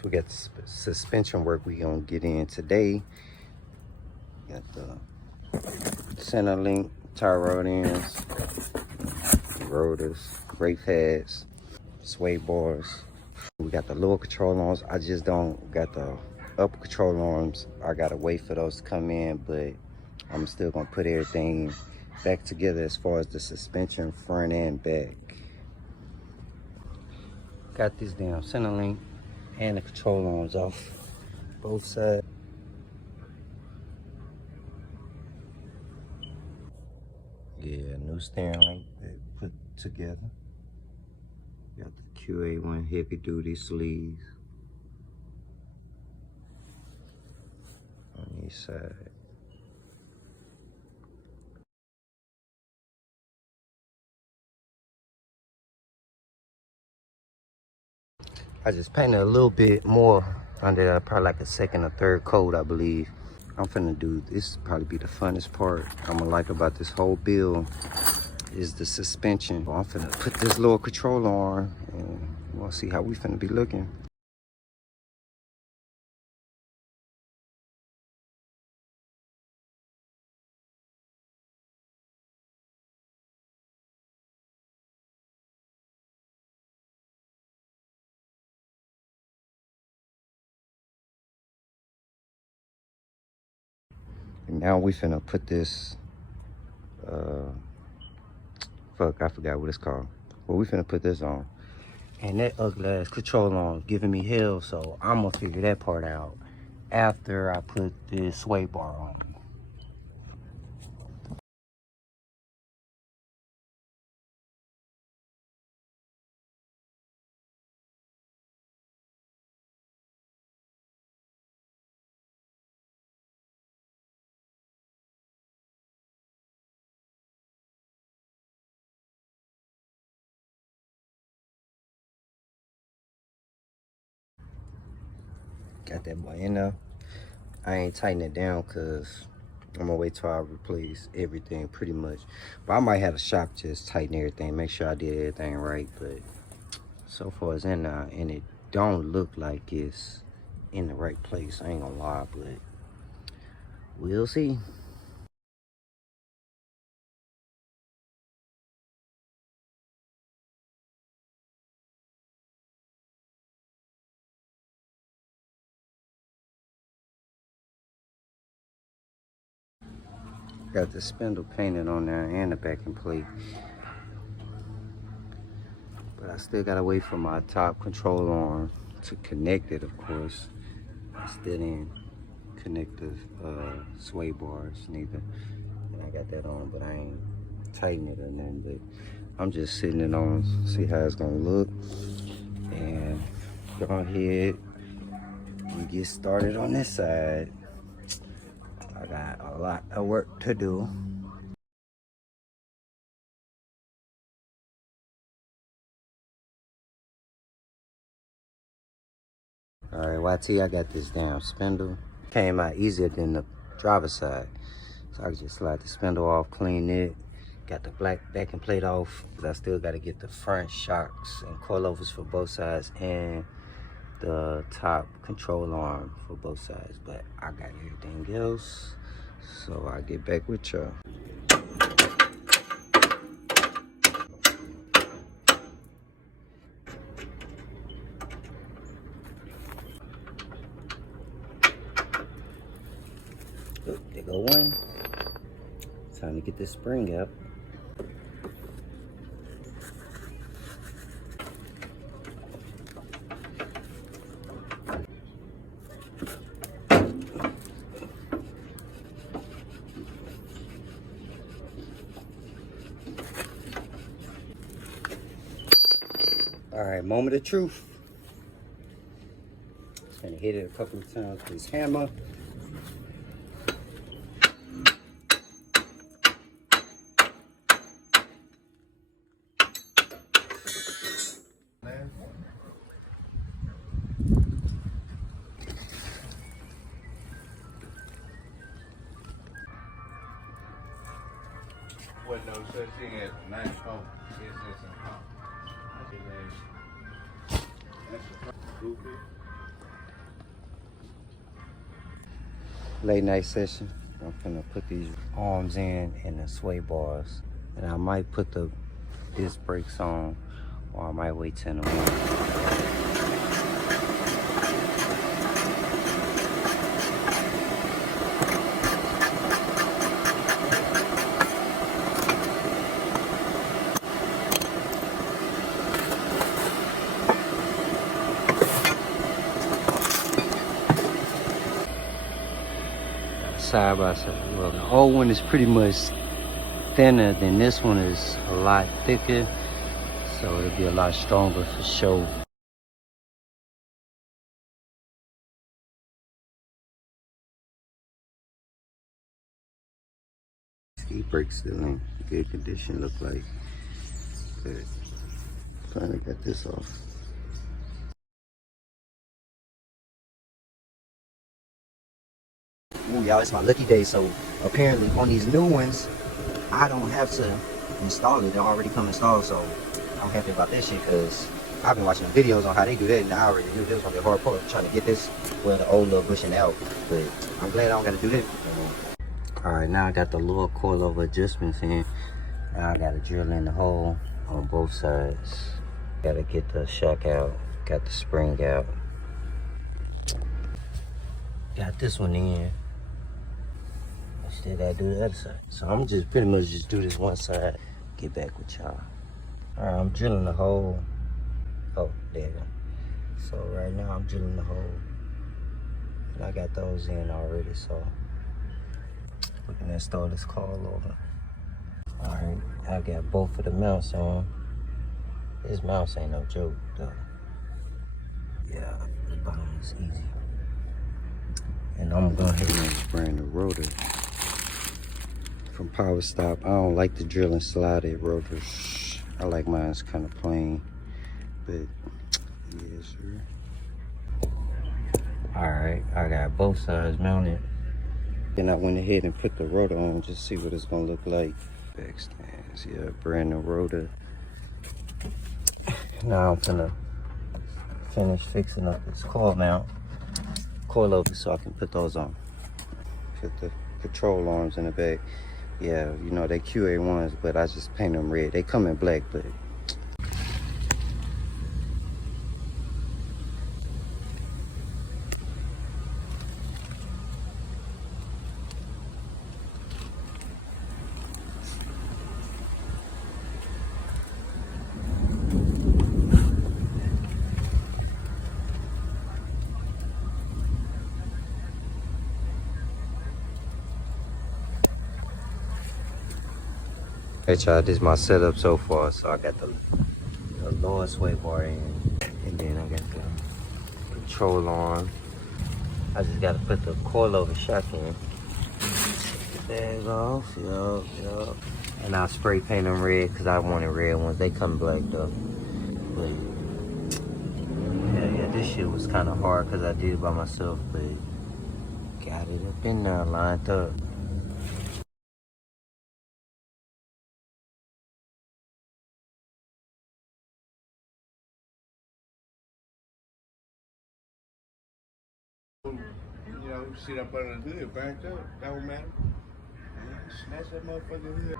So we got the suspension work we gonna get in today. Got the center link, tie rod ends, rotors, brake pads, sway bars. We got the lower control arms. I just don't got the upper control arms. I gotta wait for those to come in, but I'm still gonna put everything back together as far as the suspension front and back. Got this damn center link and the control arms off both sides. Yeah, new steering link that put together. Got the QA1 heavy duty sleeves on each side. I just painted a little bit more under probably like a second or third coat, I believe. I'm finna do this, probably be the funnest part I'm gonna like about this whole build is the suspension. I'm finna put this little control arm and we'll see how we finna be looking. And now we finna put this, fuck, I forgot what it's called. Well, we finna put this on. And that ugly ass control arm giving me hell, so I'm gonna figure that part out after I put this sway bar on. Got that boy in there. I ain't tighten it down because I'm gonna wait till I replace everything pretty much. But I might have the shop just tighten everything, make sure I did everything right. But so far it's in there and it don't look like it's in the right place. I ain't gonna lie, but we'll see. Got the spindle painted on there and the backing plate. But I still gotta wait for my top control arm to connect it, of course. I still didn't connect the sway bars neither. And I got that on, but I ain't tighten it or nothing. But I'm just sitting it on, see how it's gonna look. And go ahead and get started on this side. I got a lot of work to do. All right, YT, I got this damn spindle. Came out easier than the driver's side. So I just slide the spindle off, clean it. Got the black backing plate off, but I still gotta get the front shocks and coilovers for both sides and the top control arm for both sides. But I got everything else, so I'll get back with y'all. Look, there go one. Time to get this spring up. All right, moment of truth. Just gonna hit it a couple of times with this hammer. Wasn't no such thing as a nice home. It's just a home. That's a goofy. late night session. I'm gonna put these arms in and the sway bars. And I might put the disc brakes on, or I might wait 10 in the morning. Side by side. Well, the old one is pretty much thinner than this one, is a lot thicker, so it'll be a lot stronger for sure. Ski brakes still in good condition, look like. But finally got this off. Ooh, y'all, it's my lucky day. So apparently on these new ones, I don't have to install it. They already come installed, so I'm happy about this shit because I've been watching the videos on how they do that, and I already knew this was gonna be a hard part trying to get this, well, the old little bushing out. But I'm glad I don't gotta do that. All right, now I got the little coilover adjustments in. Now I gotta drill in the hole on both sides. Gotta get the shock out, got the spring out. Got this one in. I still gotta do the other side. So I'm just pretty much just do this one side, get back with y'all. All right, I'm drilling the hole. Oh, there you go. So right now I'm drilling the hole. And I got those in already, so we can install this coilover. All right, I got both of the mounts on. This mouse ain't no joke, though. Yeah, the bottom is easy. And I'm going ahead and bring the rotor from Power Stop. I don't like the drill and slided rotors. I like mine's kind of plain, but yes, sir. All right, I got both sides mounted. Then I went ahead and put the rotor on just to see what it's gonna look like. Back stands, yeah, brand new rotor. Now I'm gonna finish fixing up this coil mount, coilover, so I can put those on. Put the control arms in the back. Yeah, you know, they QA1s, but I just paint them red. They come in black, but hey y'all, this is my setup so far. So I got the lower sway bar in, and then I got the control arm. I just gotta put the coilover shock in. Get the bags off, yup. And I'll spray paint them red because I wanted red ones. They come black though. But yeah, this shit was kind of hard because I did it by myself, but got it up in there, lined up. You know, sit up under the hood, backed up. That don't matter. Smash that motherfucking hood.